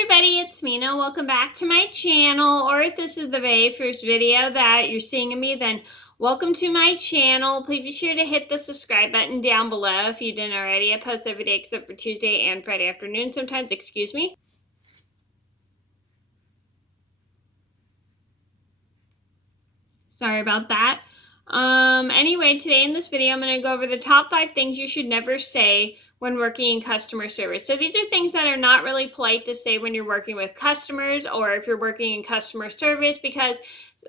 everybody, it's Mena. Welcome back to my channel, or if this is the very first video that you're seeing of me, then welcome to my channel. Please be sure to hit the subscribe button down below if you didn't already. I post every day except for Tuesday and Friday afternoon sometimes, excuse me. Sorry about that. Anyway, today in this video, I'm going to go over the top 5 things you should never say when working in customer service. So these are things that are not really polite to say when you're working with customers or if you're working in customer service, because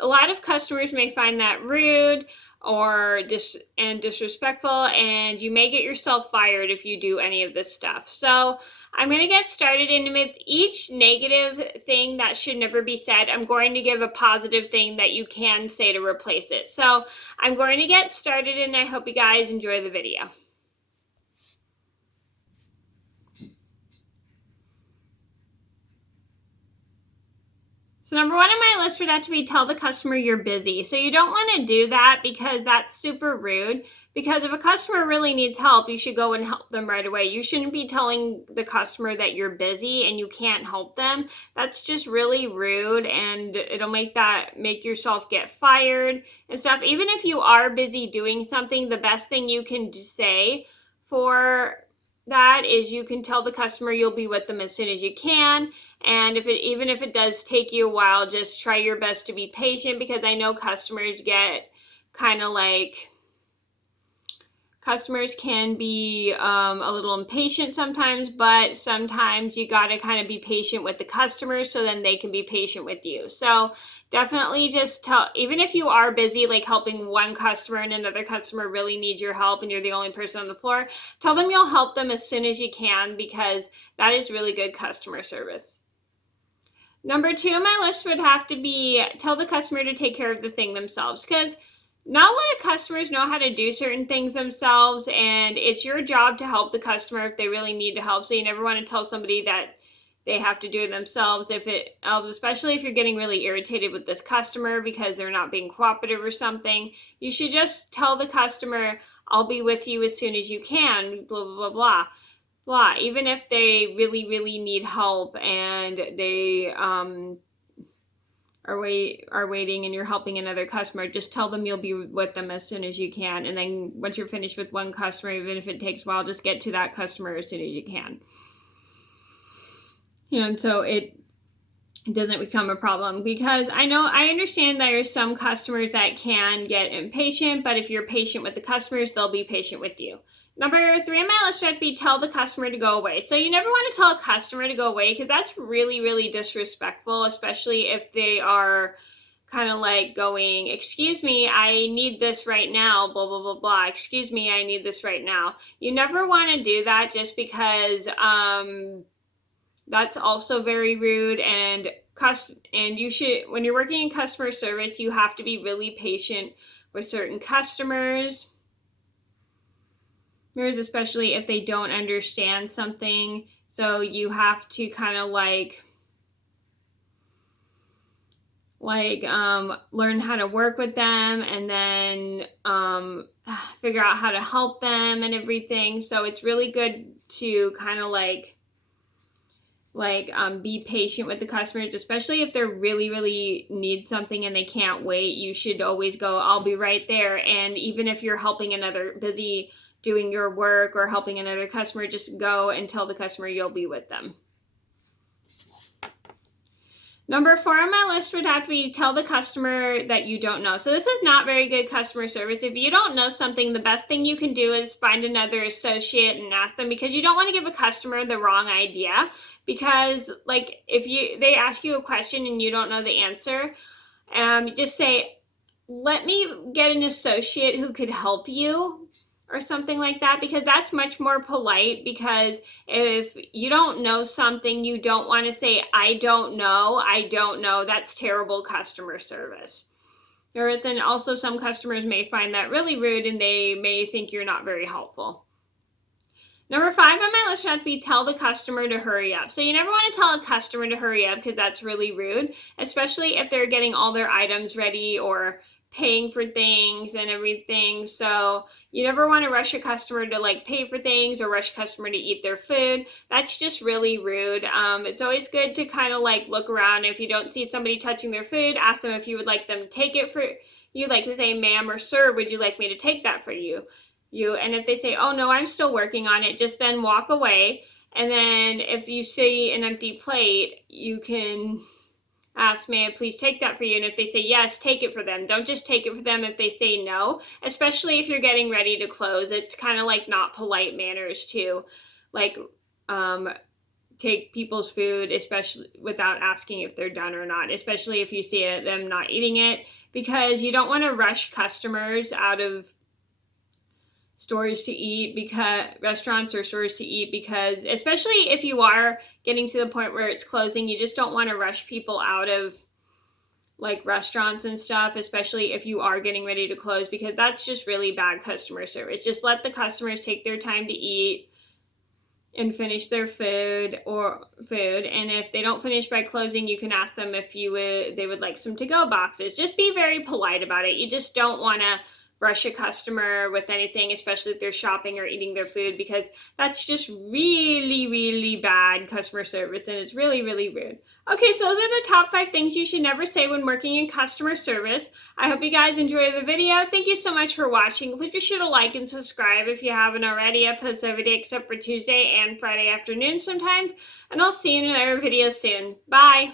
a lot of customers may find that rude or disrespectful, and you may get yourself fired if you do any of this stuff. So I'm going to get started, and with each negative thing that should never be said, I'm going to give a positive thing that you can say to replace it. So I'm going to get started, and I hope you guys enjoy the video. So number 1 on my list would have to be tell the customer you're busy. So you don't want to do that because that's super rude. Because if a customer really needs help, you should go and help them right away. You shouldn't be telling the customer that you're busy and you can't help them. That's just really rude, and it'll make yourself get fired and stuff. Even if you are busy doing something, the best thing you can say for that is you can tell the customer you'll be with them as soon as you can. And even if it does take you a while, just try your best to be patient, because I know customers get kind of like, customers can be a little impatient sometimes, but sometimes you got to kind of be patient with the customer so then they can be patient with you. So definitely just tell, even if you are busy, like helping one customer and another customer really needs your help and you're the only person on the floor, tell them you'll help them as soon as you can, because that is really good customer service. Number 2 on my list would have to be tell the customer to take care of the thing themselves, because not a lot of customers know how to do certain things themselves, and it's your job to help the customer if they really need to help. So you never want to tell somebody that they have to do it themselves, especially if you're getting really irritated with this customer because they're not being cooperative or something. You should just tell the customer, I'll be with you as soon as you can, blah, blah, blah, blah. Blah. Even if they really, really need help and they are waiting and you're helping another customer, just tell them you'll be with them as soon as you can. And then once you're finished with one customer, even if it takes a while, just get to that customer as soon as you can. And so it doesn't become a problem, because I understand there are some customers that can get impatient, but if you're patient with the customers, they'll be patient with you. Number 3 on my list would be tell the customer to go away. So you never want to tell a customer to go away, because that's really, really disrespectful, especially if they are kind of like going, excuse me, I need this right now, blah, blah, blah, blah. Excuse me, I need this right now. You never want to do that, just because that's also very rude. And you should, when you're working in customer service, you have to be really patient with certain customers, especially if they don't understand something. So you have to kind of learn how to work with them, and then figure out how to help them and everything. So it's really good to kind of be patient with the customers, especially if they really, really need something and they can't wait. You should always go, I'll be right there. And even if you're helping busy doing your work or helping another customer, just go and tell the customer you'll be with them. Number 4 on my list would have to be tell the customer that you don't know. So this is not very good customer service. If you don't know something, the best thing you can do is find another associate and ask them, because you don't want to give a customer the wrong idea. Because if they ask you a question and you don't know the answer, just say, let me get an associate who could help you, or something like that, because that's much more polite. Because if you don't know something, you don't want to say, I don't know. That's terrible customer service. Or then also some customers may find that really rude, and they may think you're not very helpful. Number 5 on my list would be tell the customer to hurry up. So you never want to tell a customer to hurry up, because that's really rude, especially if they're getting all their items ready or paying for things and everything. So you never want to rush a customer to like pay for things or rush a customer to eat their food. That's just really rude. It's always good to kind of like look around. If you don't see somebody touching their food, ask them if you would like them to take it for you, like to say, ma'am or sir, would you like me to take that for you? And if they say, oh no, I'm still working on it, just then walk away. And then if you see an empty plate, you can ask, may I please take that for you? And if they say yes, take it for them. Don't just take it for them if they say no, especially if you're getting ready to close. It's kind of like not polite manners to like take people's food, especially without asking if they're done or not, especially if you see them not eating it, because you don't want to rush customers out of stores to eat, because restaurants or stores to eat, because especially if you are getting to the point where it's closing, you just don't want to rush people out of like restaurants and stuff, especially if you are getting ready to close, because that's just really bad customer service. Just let the customers take their time to eat and finish their food. And if they don't finish by closing, you can ask them if they would like some to-go boxes. Just be very polite about it. You just don't want to rush a customer with anything, especially if they're shopping or eating their food, because that's just really, really bad customer service, and it's really, really rude. Okay, so those are the top 5 things you should never say when working in customer service. I hope you guys enjoyed the video. Thank you so much for watching. Please be sure to like and subscribe if you haven't already. I post every day except for Tuesday and Friday afternoon sometimes, and I'll see you in another video soon. Bye!